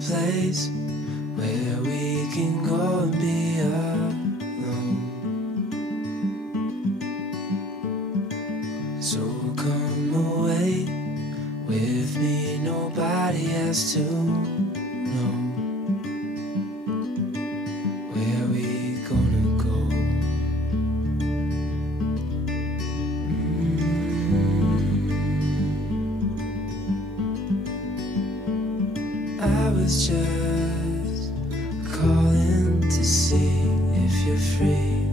place where we can go and be alone. So come away with me, nobody has to know where we gonna go. I was just calling to see if you're free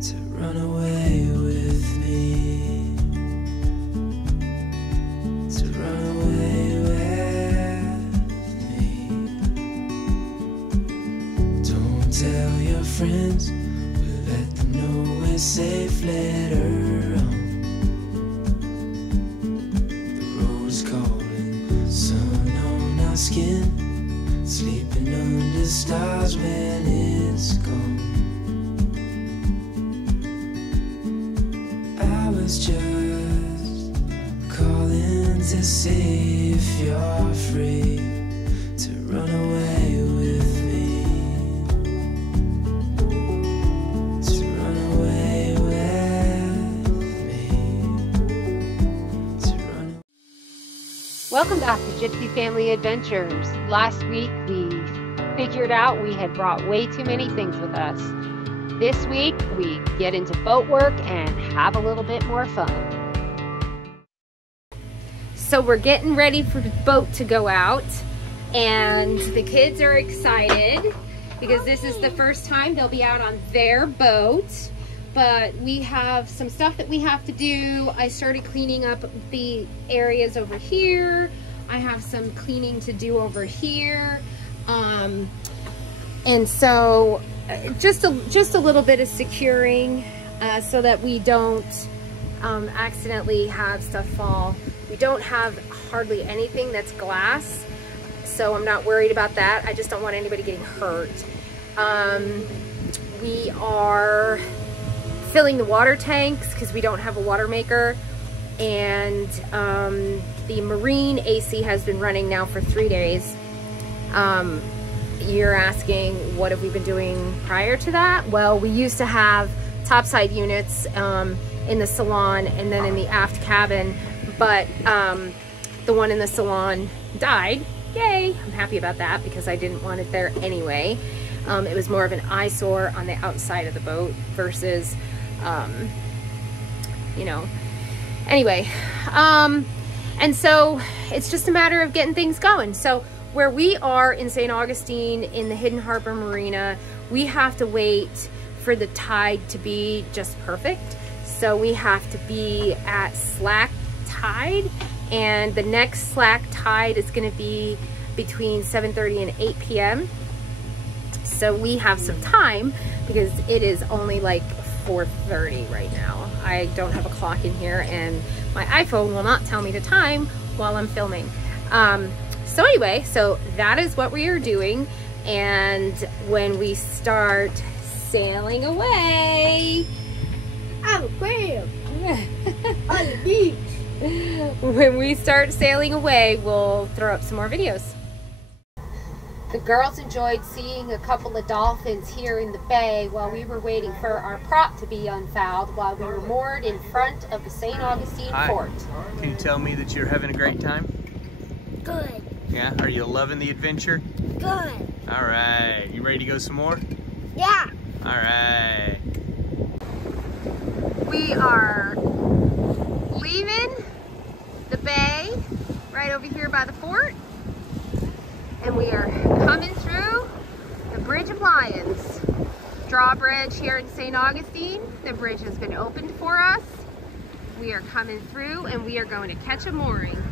to run away with me, to run away with me. Don't tell your friends, we'll let them know we're safe later on. The road's calling, sun on our skin, sleeping under stars when it's gone. I was just calling to see if you're free to run away with me, to run away with me, to run. Welcome back to Gypsy Family Adventures. Last week we figured out we had brought way too many things with us. This week we get into boat work and have a little bit more fun. So we're getting ready for the boat to go out, and the kids are excited because this is the first time they'll be out on their boat. But we have some stuff that we have to do. I started cleaning up the areas over here. I have some cleaning to do over here. And so just a little bit of securing so that we don't accidentally have stuff fall. We don't have hardly anything that's glass, so I'm not worried about that. I just don't want anybody getting hurt. We are filling the water tanks because we don't have a water maker, and the marine AC has been running now for 3 days. You're asking what have we been doing prior to that? Well, we used to have topside units in the salon and then in the aft cabin, but the one in the salon died. Yay! I'm happy about that because I didn't want it there anyway. It was more of an eyesore on the outside of the boat versus you know, anyway, and so it's just a matter of getting things going. So where we are in St. Augustine in the Hidden Harbor Marina, we have to wait for the tide to be just perfect. So we have to be at slack tide, and the next slack tide is going to be between 7:30 and 8 p.m. So we have some time because it is only like 4:30 right now. I don't have a clock in here, and my iPhone will not tell me the time while I'm filming. So anyway, so that is what we are doing, and when we start sailing away, on the beach. When we start sailing away, we'll throw up some more videos. The girls enjoyed seeing a couple of dolphins here in the bay while we were waiting for our prop to be unfouled while we were moored in front of the St. Augustine Fort. Can you tell me that you're having a great time? Good. Yeah? Are you loving the adventure? Good. All right. You ready to go some more? Yeah. All right. We are leaving the bay right over here by the fort, and we are coming through the Bridge of Lions. Drawbridge here in St. Augustine. The bridge has been opened for us. We are coming through, and we are going to catch a mooring.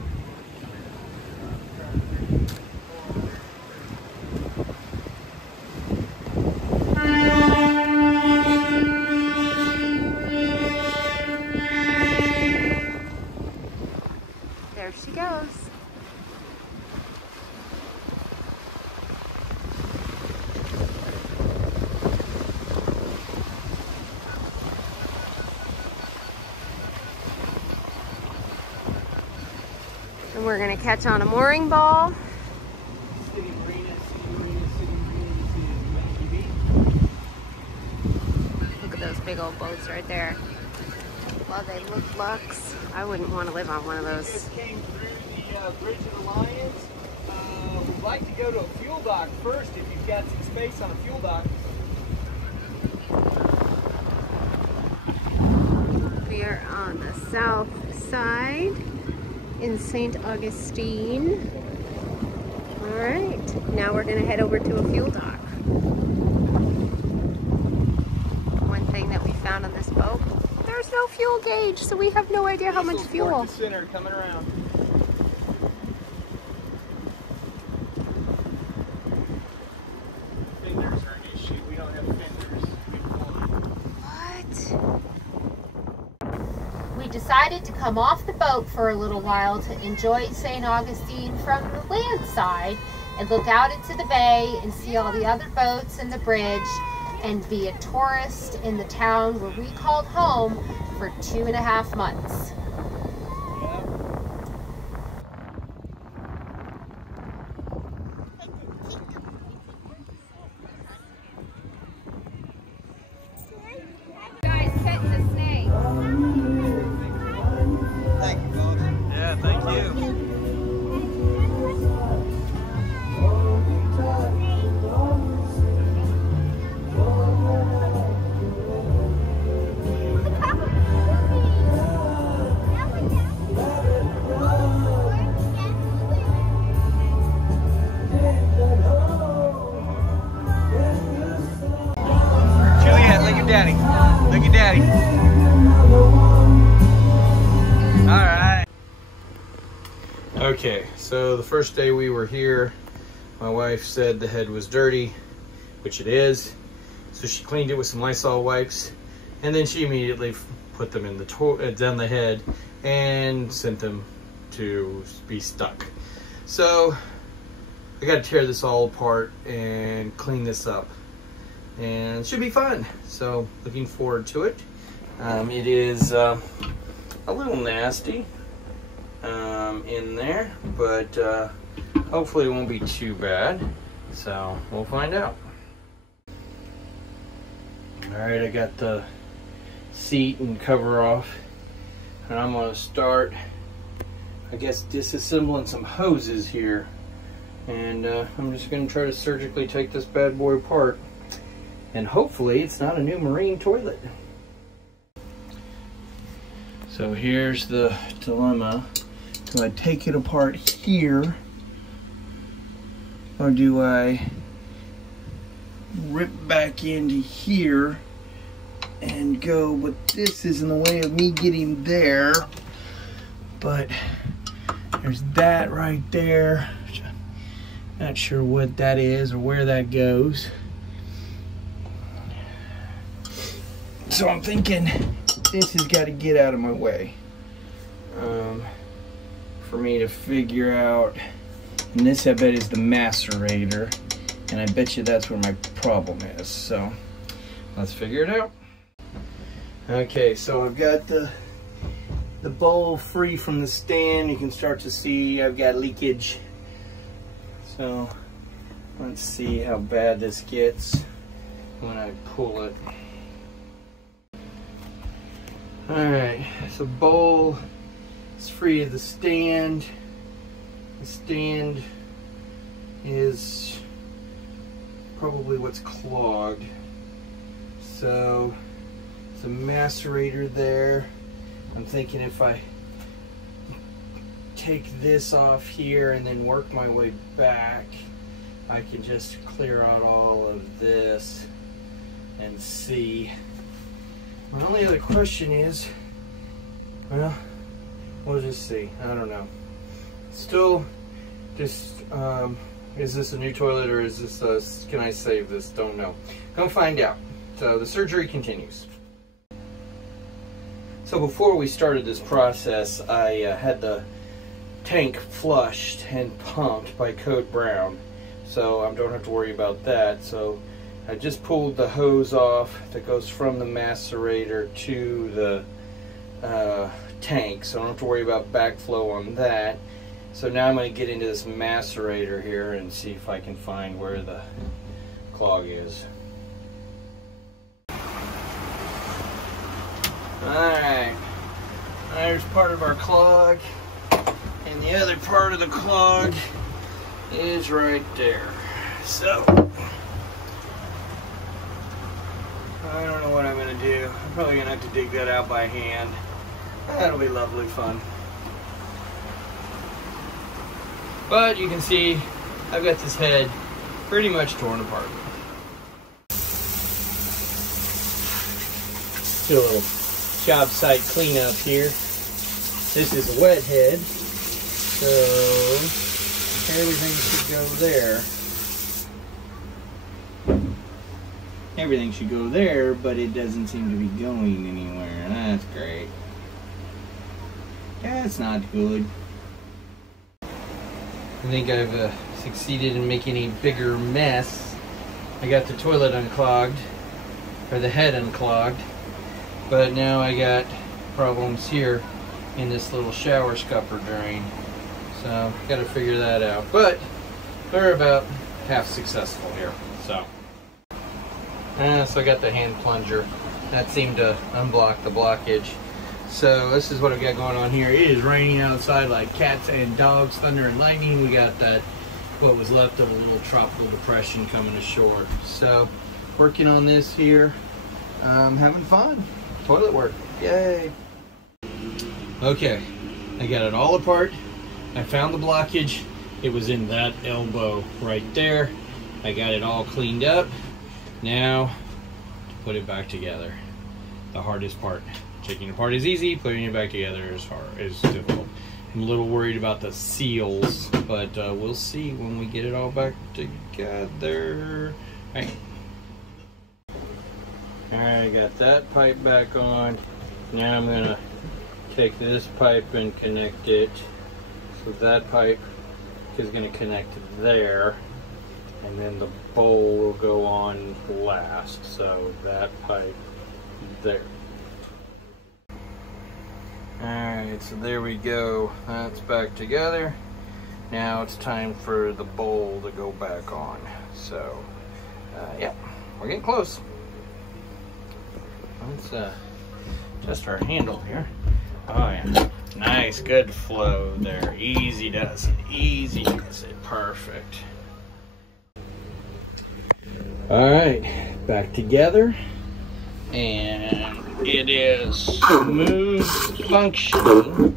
There she goes. And we're going to catch on a mooring ball. big old boats right there. Well, they look luxe. I wouldn't want to live on one of those. Just came through the Bridge of Alliance. We'd like to go to a fuel dock first if you've got some space on a fuel dock. We are on the south side in St. Augustine. All right, now we're gonna head over to a fuel dock. One thing that we found on this boat, there's no fuel gauge, so we have no idea how much fuel. The center coming around. Fenders are an issue. We don't have fenders. What? We decided to come off the boat for a little while to enjoy St. Augustine from the land side and look out into the bay and see all the other boats and the bridge and be a tourist in the town where we called home for 2.5 months. Guys, petting the snake. Thank you, Father. Yeah, thank you. Daddy. Look at Daddy. All right. Okay, so the first day we were here, my wife said the head was dirty, which it is. So she cleaned it with some Lysol wipes, and then she immediately put them in the down the head and sent them to be stuck. So I got to tear this all apart and clean this up. And it should be fun, so looking forward to it. It is a little nasty in there, but hopefully it won't be too bad, so we'll find out. Alright, I got the seat and cover off, and I'm going to start, I guess, disassembling some hoses here, and I'm just going to try to surgically take this bad boy apart. And hopefully it's not a new marine toilet. So here's the dilemma. Do I take it apart here, or do I rip back into here and go? But this is in the way of me getting there. But there's that right there. Not sure what that is or where that goes. So I'm thinking this has got to get out of my way for me to figure out. And this, I bet, is the macerator, and I bet you that's where my problem is. So let's figure it out. Okay, so I've got the bowl free from the stand. You can start to see I've got leakage. So let's see how bad this gets when I pull it. Alright, so bowl is free of the stand. The stand is probably what's clogged. So there's a macerator there. I'm thinking if I take this off here and then work my way back, I can just clear out all of this and see. My only other question is, well, we'll just see. I don't know. Still, just, is this a new toilet or is this, can I save this? Don't know. Gonna find out. So the surgery continues. So before we started this process, I had the tank flushed and pumped by Code Brown. So I don't have to worry about that. So I just pulled the hose off that goes from the macerator to the tank, so I don't have to worry about backflow on that. So now I'm going to get into this macerator here and see if I can find where the clog is. Alright, there's part of our clog, and the other part of the clog is right there. So, I don't know what I'm going to do. I'm probably going to have to dig that out by hand. That'll be lovely fun. But you can see I've got this head pretty much torn apart. Do a little job site cleanup here. This is a wet head, so everything should go there. Everything should go there, but it doesn't seem to be going anywhere. That's great. That's not good. I think I've succeeded in making a bigger mess. I got the toilet unclogged, or the head unclogged, but now I got problems here in this little shower scupper drain. So, got to figure that out. But we're about half successful here. So I got the hand plunger. That seemed to unblock the blockage. So this is what I've got going on here. It is raining outside like cats and dogs, thunder and lightning. We got that, what was left of a little tropical depression coming ashore. So working on this here, having fun. Toilet work, yay. Okay, I got it all apart. I found the blockage. It was in that elbow right there. I got it all cleaned up. Now, to put it back together. The hardest part. Taking it apart is easy, putting it back together is difficult. I'm a little worried about the seals, but we'll see when we get it all back together. All right, I got that pipe back on. Now I'm gonna take this pipe and connect it. So that pipe is gonna connect there, and then the bowl will go on last. So that pipe there. Alright, so there we go. That's back together. Now it's time for the bowl to go back on. So, yeah, we're getting close. Let's adjust our handle here. Oh yeah, nice, good flow there. Easy does it, easy does it, perfect. Alright, back together. And it is smooth functioning.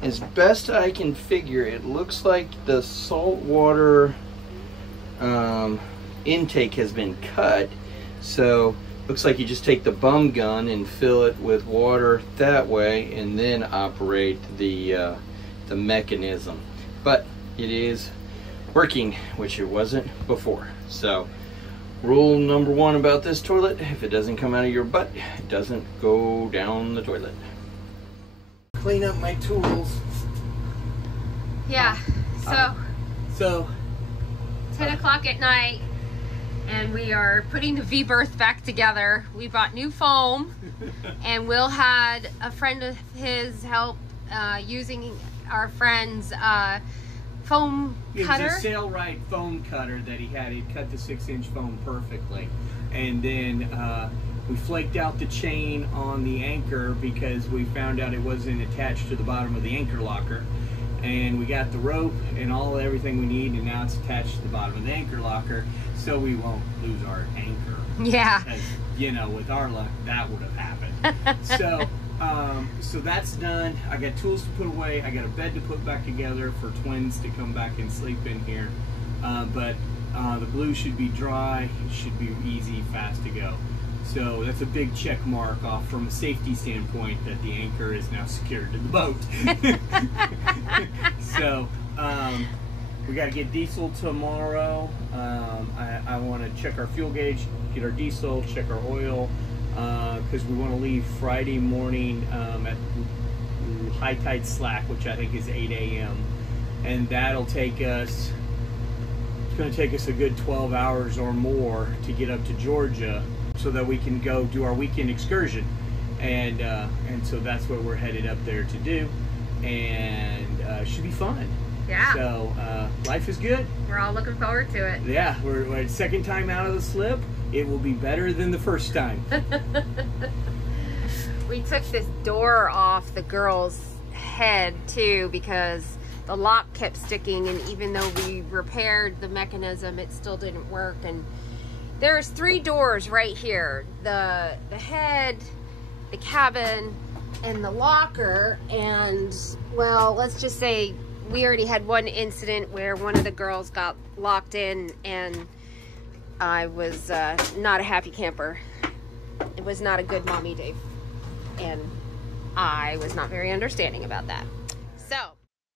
As best I can figure, it looks like the salt water intake has been cut. So looks like you just take the bum gun and fill it with water that way, and then operate the mechanism. But it is working, which it wasn't before. So rule number one about this toilet: if it doesn't come out of your butt, it doesn't go down the toilet. Clean up my tools. Yeah, so 10 o'clock at night, and we are putting the V-berth back together. We bought new foam, and Will had a friend of his help using our friend's foam cutter. It was a Sailrite foam cutter that he had. He cut the 6-inch foam perfectly. And then we flaked out the chain on the anchor because we found out it wasn't attached to the bottom of the anchor locker. And we got the rope and everything we need, and now it's attached to the bottom of the anchor locker, so we won't lose our anchor. Yeah. Because, you know, with our luck, that would have happened. So that's done. I got tools to put away. I got a bed to put back together for twins to come back and sleep in here. But the glue should be dry. It should be easy, fast to go. So that's a big check mark off from a safety standpoint that the anchor is now secured to the boat. So we got to get diesel tomorrow. I want to check our fuel gauge, get our diesel, check our oil, because we want to leave Friday morning at high tide slack, which I think is 8 a.m. And that'll take us, it's going to take us a good 12 hours or more to get up to Georgia, so that we can go do our weekend excursion. And so that's what we're headed up there to do, and it should be fun. Yeah. So life is good. We're all looking forward to it. Yeah, we're second time out of the slip. It will be better than the first time. We took this door off the girl's head too because the lock kept sticking, and even though we repaired the mechanism, it still didn't work. And there's 3 doors right here: the head, the cabin, and the locker. And well, let's just say we already had one incident where one of the girls got locked in, and I was not a happy camper. It was not a good mommy day, and I was not very understanding about that. So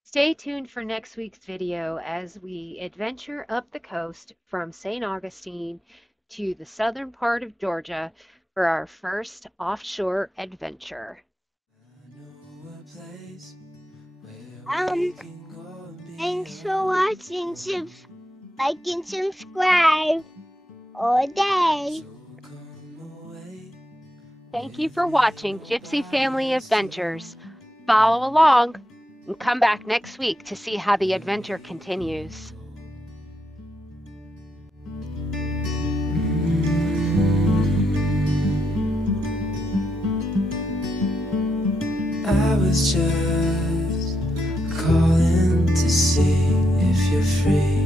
stay tuned for next week's video as we adventure up the coast from St. Augustine to the southern part of Georgia for our first offshore adventure. Thanks for watching. Like and subscribe all day. Thank you for watching Gypsy Family Adventures. Follow along and come back next week to see how the adventure continues. I was just calling to see if you're free.